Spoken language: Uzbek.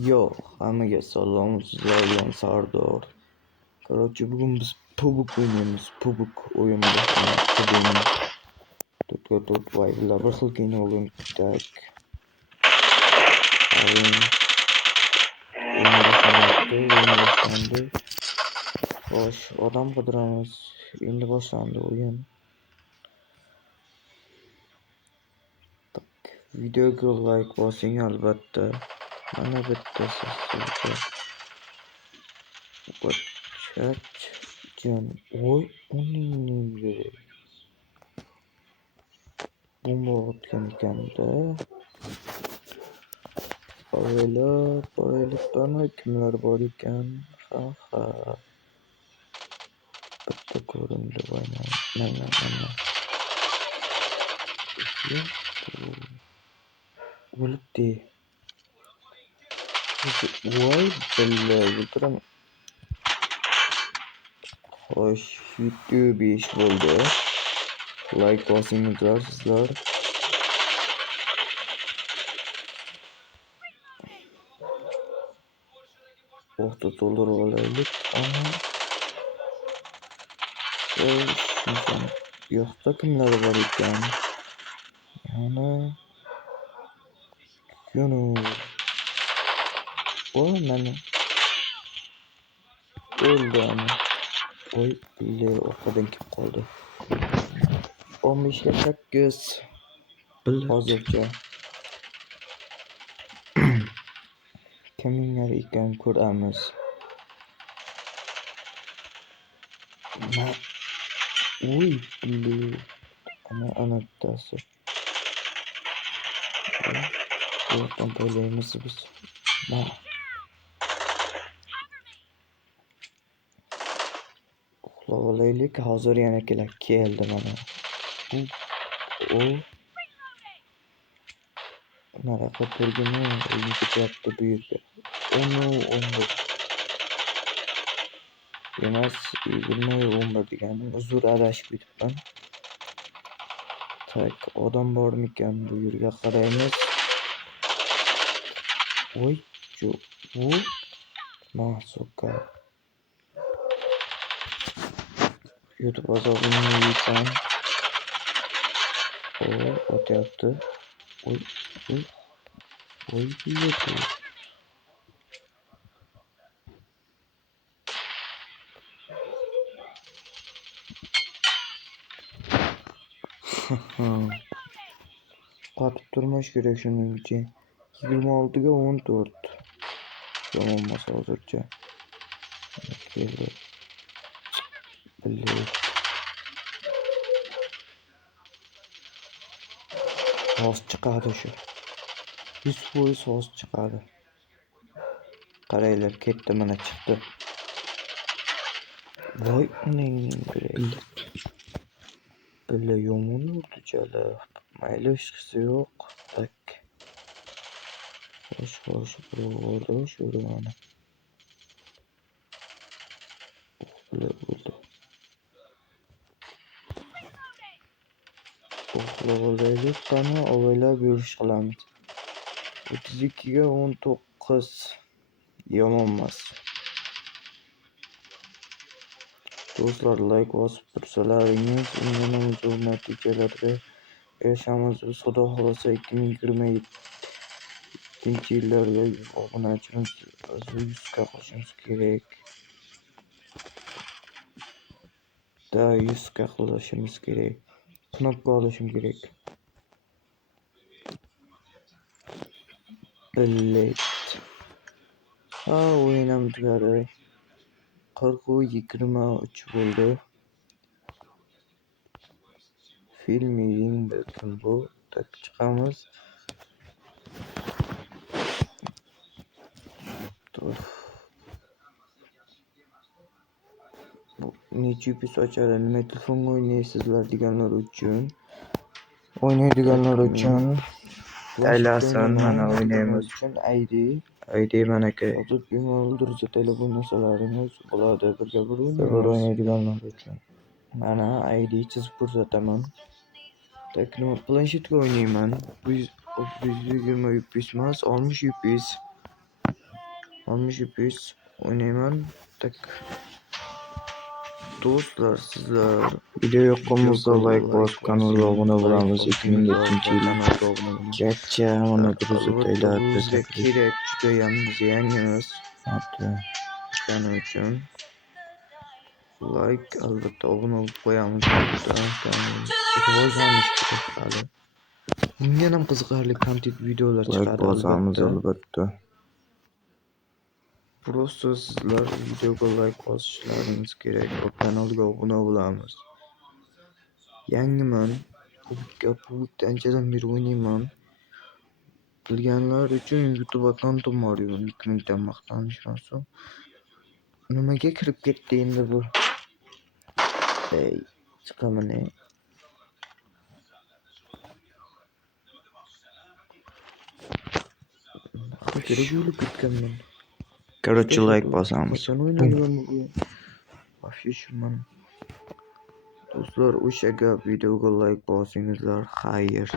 Yo, hammaga salom, sizlar bilan Sardor. Короче, bugun biz pubg o'ynaymiz. Pubg o'yin boshlanadi. 4 vaylar bir xil qiyin o'yin. Tak. O'yin boshlandi. Xo'sh, odam qidiramiz. Endi boshlandi o'yin. Tak. Videoga like bosing albatta. Mana bittasi sizga. Can oy uning bomba otgan ekanda. Poyelotdan kimlar bor ekan? Ha. Bitta ko'rindi mana. O'libdi. Voy billa o'tiram. Xo'sh, YouTube ish bo'ldi. Like bosingizlar sizlar. Vaqtni to'ldirib olaylik. Xo'sh, yo'qda kimlar bor ekan? Yana mana o'ldi ana. Oy billa orqadan kelib qoldi. 15 ga 8 hozircha. Kimlar ekan ko'ramiz. Uy billa ana bittasi. Yo'qdan poylaymiz biz. Uxlab olaylik. Hozir yana keldi mana. Naraqa ko'rgini o'yin ketyapti bu yerga. Onu emas 20-11 degani uzr adashib ketibman. Tak, odam bormikan bu yerga qaraymiz. Voy bu masuka. YouTube azobini yeysan. Otyapti. Oy billa. Qatib turmuş kerak shuning uchun. 26 ga 14. Yomonmas hozircha. Keldi. Billa. Sos chiqadi shu. 100% sos chiqadi. Qaranglar, ketdi mana chiqdi. Voy uning billa yomon urdi chala. Mayli hech qisi yo'q. Tak. Xo'sh, birovda mana. Billa o'ldi. Uxlab olaylik, qani avaylab yurish qilamiz. 32 ga 19 yomonmas. Do'stlar, like bosib tursalaringiz undan zo'r natijalarga erishamiz. Xudo xolasa 2027-yillarga obunachimiz 100 ga qo'shishimiz kerak. 100 ga qilishimiz kerak. Knopka olishim kerak. Billet. O'yinam tugadi. 40-23 bo'ldi. Filming balkim bu. Tak chiqamiz. Necha pis ochadi, nima telefonga o'ynaysizlar deganlar uchun. Aylasin mana o'ynaymiz. ID manaka. Hozir bemalol dursa telefon narsalaringiz bo'ladi. Birga o'ynaydiganlar uchun. Mana ID chizib ko'rsataman. Tak, planshetga o'ynayman. 120 FPS emas, 60 FPS. 60 FPS oynayman. Tak. Do'stlar, sizlar Video yoqqanimizda like bosib, kanalga obuna bo'lamiz. like 2007-yil kanalga obuna bo'ling. gacha mana Albatta duruzataylar bu biz bizga kerak, judayam biz yangimiz. Hatto Shuning uchun like albatta obuna bo'lib qo'yamiz. Rivojlanish kerak hali. Bunga ham qiziqarli kontent videolar like chiqadi bosamiz albatta. albatta. Prosta sizlar videoga like bosishlaringiz kerak va kanalga obuna bo'lamiz. Yangiman. Kubikda anchadan beri o'ynayman. Bilganlar uchun YouTube akkauntim bor edi. 2000 dan maqtanishdan so'ng. Nimaga kirib ketdi endi bu? Ey, chiqaman. Kerak bo'lib ketganman. Короче, like bosamiz. Qachon o'ynayman bu? Afishman. Do'stlar, o'sha gap videoga like bosingizlar. Xayr.